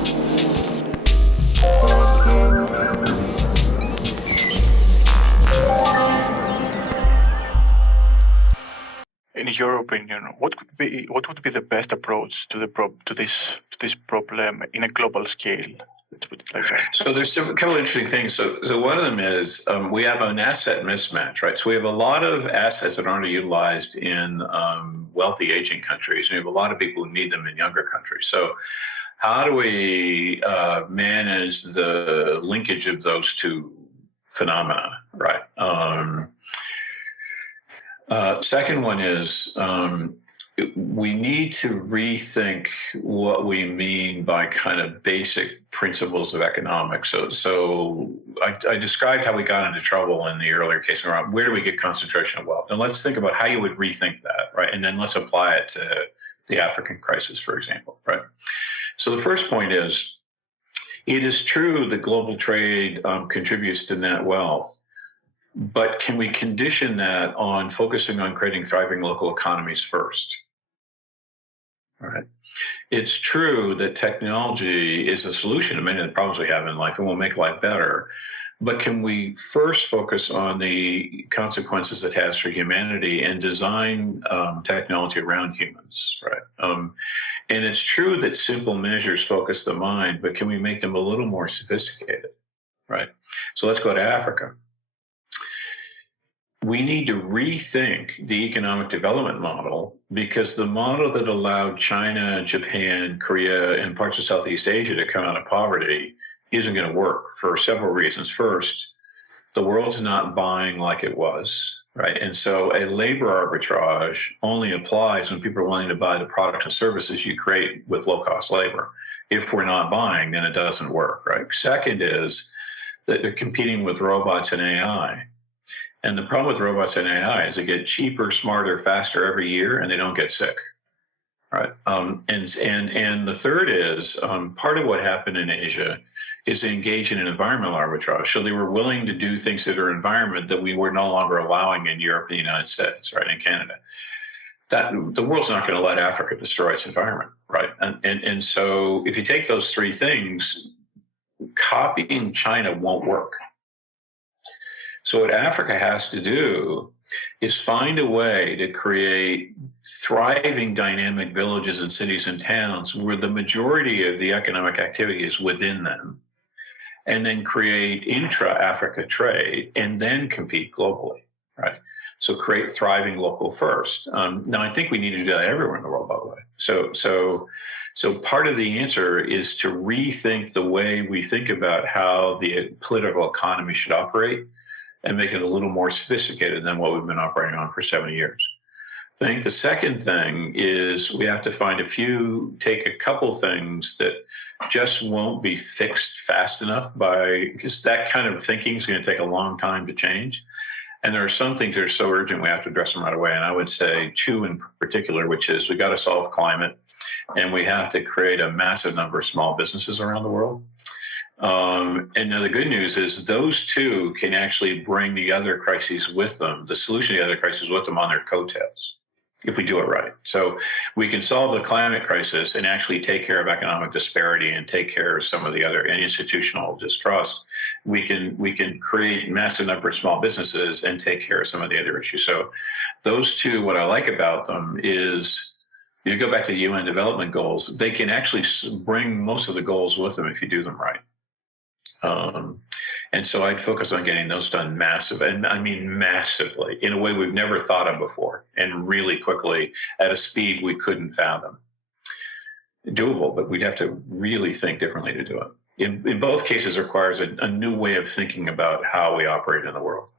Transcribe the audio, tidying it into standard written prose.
In your opinion, what would be the best approach to this problem in a global scale? Let's put it like that. So there's a couple of interesting things. So one of them is we have an asset mismatch, right? So we have a lot of assets that aren't utilized in wealthy aging countries, and we have a lot of people who need them in younger countries. So how do we manage the linkage of those two phenomena, right? Second one is we need to rethink what we mean by kind of basic principles of economics. So I described how we got into trouble in the earlier case around where do we get concentration of wealth? And let's think about how you would rethink that, right? And then let's apply it to the African crisis, for example, right? So the first point is, it is true that global trade contributes to net wealth, but can we condition that on focusing on creating thriving local economies first? All right. It's true that technology is a solution to many of the problems we have in life and will make life better. But can we first focus on the consequences it has for humanity and design technology around humans, right? And it's true that simple measures focus the mind, but can we make them a little more sophisticated, right? So let's go to Africa. We need to rethink the economic development model, because the model that allowed China, Japan, Korea, and parts of Southeast Asia to come out of poverty isn't going to work for several reasons. First, the world's not buying like it was, right? And so a labor arbitrage only applies when people are willing to buy the products and services you create with low-cost labor. If we're not buying, then it doesn't work, right? Second is that they're competing with robots and AI. And the problem with robots and AI is they get cheaper, smarter, faster every year, and they don't get sick, right? And the third is part of what happened in Asia is they engage in an environmental arbitrage. So they were willing to do things that are environment that we were no longer allowing in Europe and the United States, right, and Canada. That the world's not going to let Africa destroy its environment, right? And so if you take those three things, copying China won't work. So what Africa has to do is find a way to create thriving, dynamic villages and cities and towns where the majority of the economic activity is within them, and then create intra-Africa trade and then compete globally, right? So create thriving local first. Now, I think we need to do that everywhere in the world, by the way. So part of the answer is to rethink the way we think about how the political economy should operate, and make it a little more sophisticated than what we've been operating on for 70 years. I think the second thing is we have to take a couple things that just won't be fixed fast enough because that kind of thinking is going to take a long time to change. And there are some things that are so urgent we have to address them right away. And I would say two in particular, which is we got to solve climate, and we have to create a massive number of small businesses around the world. And now the good news is those two can actually bring the other crises with them, the solution to the other crises with them on their coattails, if we do it right. So we can solve the climate crisis and actually take care of economic disparity and take care of some of the other institutional distrust. We can create massive number of small businesses and take care of some of the other issues. So those two, what I like about them is, you go back to the UN development goals, they can actually bring most of the goals with them if you do them right. And so I'd focus on getting those done massive, and I mean massively, in a way we've never thought of before, and really quickly at a speed we couldn't fathom. Doable, but we'd have to really think differently to do it. In both cases, it requires a new way of thinking about how we operate in the world.